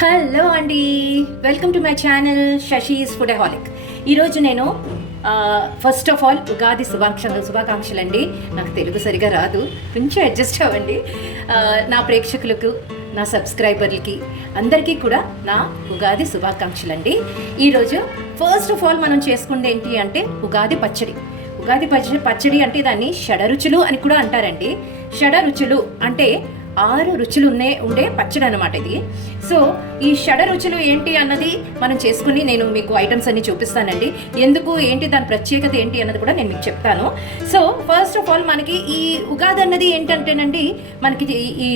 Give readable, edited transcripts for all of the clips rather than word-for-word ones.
Hello అండి, welcome to my channel Shashi's ఫుడహాలిక్. ఈరోజు నేను ఫస్ట్ ఆఫ్ ఆల్ ఉగాది శుభాకాంక్షలు అండి. నాకు తెలుగు సరిగా రాదు, కొంచెం అడ్జస్ట్ అవ్వండి. నా ప్రేక్షకులకు, నా సబ్స్క్రైబర్లకి అందరికీ కూడా నా ఉగాది శుభాకాంక్షలు అండి. ఈరోజు ఫస్ట్ ఆఫ్ ఆల్ మనం చేసుకుంది ఏంటి అంటే ఉగాది పచ్చడి. ఉగాది పచ్చడి అంటే దాన్ని షడరుచులు అని కూడా అంటారండి. షడరుచులు అంటే 6 రుచులు ఉండే పచ్చడి అనమాట ఇది. సో ఈ షడరుచులు ఏంటి అన్నది మనం చేసుకుని నేను మీకు ఐటమ్స్ అన్ని చూపిస్తానండి. ఎందుకు ఏంటి దాని ప్రత్యేకత ఏంటి అన్నది కూడా నేను మీకు చెప్తాను. సో ఫస్ట్ ఆఫ్ ఆల్ మనకి ఈ ఉగాది అన్నది ఏంటంటేనండి, మనకి ఈ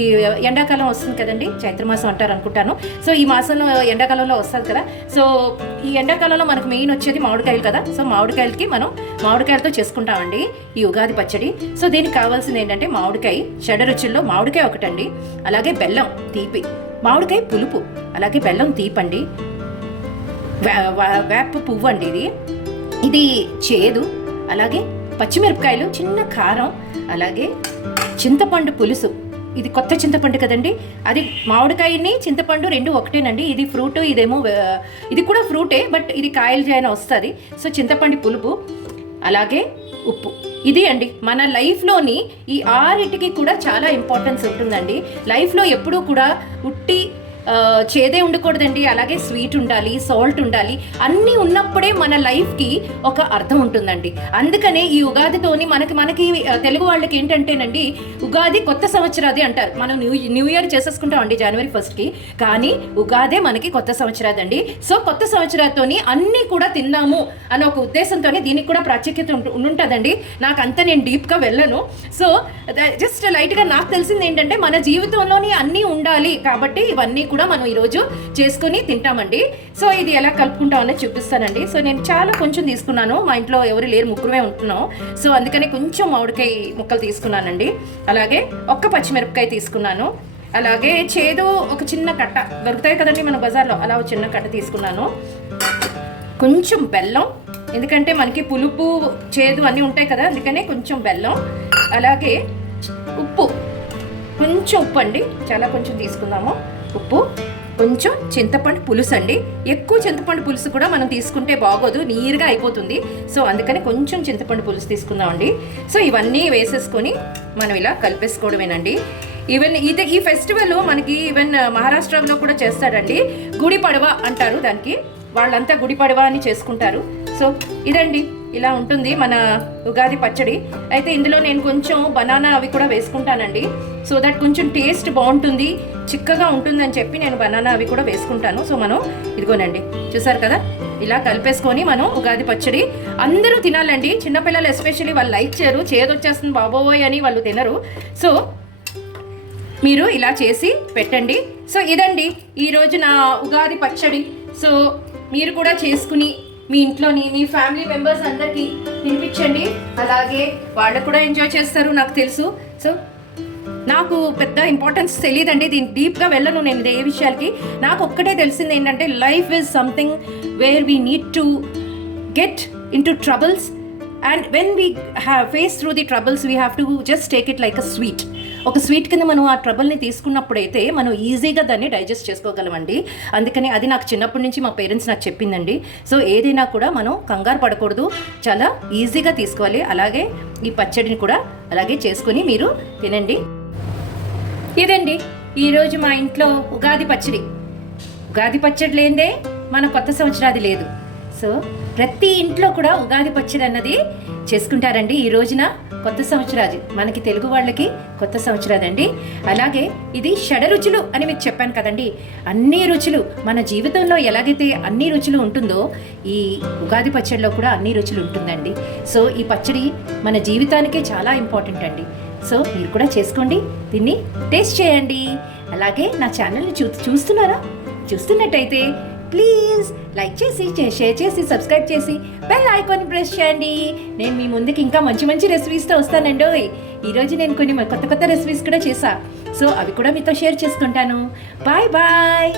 ఎండాకాలం వస్తుంది కదండి, చైత్రమాసం అంటారు అనుకుంటాను. సో ఈ మాసంలో ఎండాకాలంలో వస్తుంది కదా. సో ఈ ఎండాకాలంలో మనకు మెయిన్ వచ్చేది మామిడికాయలు కదా. సో మామిడికాయలకి మనం మామిడికాయలతో చేసుకుంటామండి ఈ ఉగాది పచ్చడి. సో దీనికి కావాల్సింది ఏంటంటే మామిడికాయ, షడరుచుల్లో మామిడికాయ ఒకటండి, అలాగే బెల్లం తీపి, మామిడికాయ పులుపు, అలాగే బెల్లం తీపండి, వేప పువ్వు అండి ఇది చేదు, అలాగే పచ్చిమిరపకాయలు, చిన్న కారం, అలాగే చింతపండు పులుసు. ఇది కొత్త చింతపండు కదండి, అది మామిడికాయని చింతపండు రెండు ఒకటేనండి. ఇది ఫ్రూట్, ఇదేమో ఇది కూడా ఫ్రూటే, బట్ ఇది కాయలు చేయన వస్తుంది. సో చింతపండు పులుపు, అలాగే ఉప్పు. ఇది అండి మన లైఫ్లోని ఈ 6టికి కూడా చాలా ఇంపార్టెన్స్ ఉంటుందండి. లైఫ్లో ఎప్పుడూ కూడా ఉట్టి చేదే ఉండకూడదండి, అలాగే స్వీట్ ఉండాలి, సాల్ట్ ఉండాలి. అన్నీ ఉన్నప్పుడే మన లైఫ్కి ఒక అర్థం ఉంటుందండి. అందుకనే ఈ ఉగాదితోని మనకి తెలుగు వాళ్ళకి ఏంటంటేనండి, ఉగాది కొత్త సంవత్సరాది అంటారు. మనం న్యూ ఇయర్ చేసేసుకుంటాం అండి జనవరి 1కి, కానీ ఉగాదే మనకి కొత్త సంవత్సరాది అండి. సో కొత్త సంవత్సరాలతోని అన్నీ కూడా తిందాము అనే ఒక ఉద్దేశంతో దీనికి కూడా ప్రాముఖ్యత ఉంటుందండి. నాకు అంతా నేను డీప్గా వెళ్ళను. సో జస్ట్ లైట్గా నాకు తెలిసింది ఏంటంటే, మన జీవితంలోని అన్నీ ఉండాలి కాబట్టి ఇవన్నీ కూడా మనం ఈరోజు చేసుకుని తింటామండి. సో ఇది ఎలా కలుపుకుంటాం అనేది చూపిస్తానండి. సో నేను చాలా కొంచెం తీసుకున్నాను, మా ఇంట్లో ఎవరు లేరు, ముగ్గురమే ఉంటున్నాం. సో అందుకని కొంచెం మామిడికాయ ముక్కలు తీసుకున్నానండి, అలాగే ఒక్క పచ్చిమిరపకాయ తీసుకున్నాను, అలాగే చేదు ఒక చిన్న కట్ట దొరుకుతాయి కదండి మన బజార్లో, అలా ఒక చిన్న కట్ట తీసుకున్నాను, కొంచెం బెల్లం, ఎందుకంటే మనకి పులుపు చేదు అన్నీ ఉంటాయి కదా, అందుకనే కొంచెం బెల్లం, అలాగే ఉప్పు, కొంచెం ఉప్పు అండి, చాలా కొంచెం తీసుకుందాము ఉప్పు, కొంచెం చింతపండు పులుసు అండి. ఎక్కువ చింతపండు పులుసు కూడా మనం తీసుకుంటే బాగోదు, నీరుగా అయిపోతుంది. సో అందుకని కొంచెం చింతపండు పులుసు తీసుకుందామండి. సో ఇవన్నీ వేసేసుకొని మనం ఇలా కలిపేసుకోవడమేనండి. ఈవెన్ ఈ ఫెస్టివల్ మనకి ఈవెన్ మహారాష్ట్రలో కూడా చేస్తాడండి, గుడి పడవ అంటారు దానికి, వాళ్ళంతా గుడి పడవ అని చేసుకుంటారు. సో ఇదండి, ఇలా ఉంటుంది మన ఉగాది పచ్చడి. అయితే ఇందులో నేను కొంచెం బనానా అవి కూడా వేసుకుంటానండి, సో దట్ కొంచెం టేస్ట్ బాగుంటుంది, చిక్కగా ఉంటుందని చెప్పి నేను బనానా అవి కూడా వేసుకుంటాను. సో మనం ఇదిగోనండి, చూసారు కదా, ఇలా కలిపేసుకొని మనం ఉగాది పచ్చడి అందరూ తినాలండి. చిన్నపిల్లలు ఎస్పెషల్లీ వాళ్ళు లైక్ చేయరు, చేదొచ్చేస్తుంది బాబోయ్ అని వాళ్ళు తినరు. సో మీరు ఇలా చేసి పెట్టండి. సో ఇదండి ఈరోజు నా ఉగాది పచ్చడి. సో మీరు కూడా చేసుకుని మీ ఇంట్లోని మీ ఫ్యామిలీ మెంబర్స్ అందరికీ తినిపించండి, అలాగే వాళ్ళు కూడా ఎంజాయ్ చేస్తారు నాకు తెలుసు. సో నాకు పెద్ద ఇంపార్టెన్స్ తెలియదండి, దీనికి డీప్గా వెళ్ళను నేను ఏ విషయాలకి. నాకు ఒక్కటే తెలిసింది ఏంటంటే, life is something where we need to get in to troubles, and when we face through the troubles we have to just take it like a sweet. ఒక స్వీట్ కింద మనం ఆ ట్రబుల్ని తీసుకున్నప్పుడైతే మనం ఈజీగా దాన్ని డైజెస్ట్ చేసుకోగలమండి. అందుకని అది నాకు చిన్నప్పటి నుంచి మా పేరెంట్స్ నాకు చెప్పిందండి. సో ఏదైనా కూడా మనం కంగారు పడకూడదు, చాలా ఈజీగా తీసుకోవాలి. అలాగే ఈ పచ్చడిని కూడా అలాగే చేసుకొని మీరు తినండి. ఇదండి ఈరోజు మా ఇంట్లో ఉగాది పచ్చడి. ఉగాది పచ్చడి లేదే మన కొత్త సంవత్సరాది లేదు. సో ప్రతి ఇంట్లో కూడా ఉగాది పచ్చడి అన్నది చేసుకుంటారండి. ఈ రోజున కొత్త సంవత్సరాది, మనకి తెలుగు వాళ్ళకి కొత్త సంవత్సరాది అండి. అలాగే ఇది షడరుచులు అని మీకు చెప్పాను కదండి, అన్ని రుచులు మన జీవితంలో ఎలాగైతే అన్ని రుచులు ఉంటుందో ఈ ఉగాది పచ్చడిలో కూడా అన్ని రుచులు ఉంటుందండి. సో ఈ పచ్చడి మన జీవితానికే చాలా ఇంపార్టెంట్ అండి. సో మీరు కూడా చేసుకోండి, దీన్ని టేస్ట్ చేయండి. అలాగే నా ఛానల్ని చూస్తున్నట్టయితే ప్లీజ్ లైక్ చేసి, షేర్ చేసి, సబ్స్క్రైబ్ చేసి బెల్ ఐకాన్ ప్రెస్ చేయండి. నేను మీ ముందుకి ఇంకా మంచి రెసిపీస్తో వస్తానండి. ఈరోజు నేను కొన్ని కొత్త రెసిపీస్ కూడా చేశా. సో అవి కూడా మీతో షేర్ చేసుకుంటాను. Bye bye.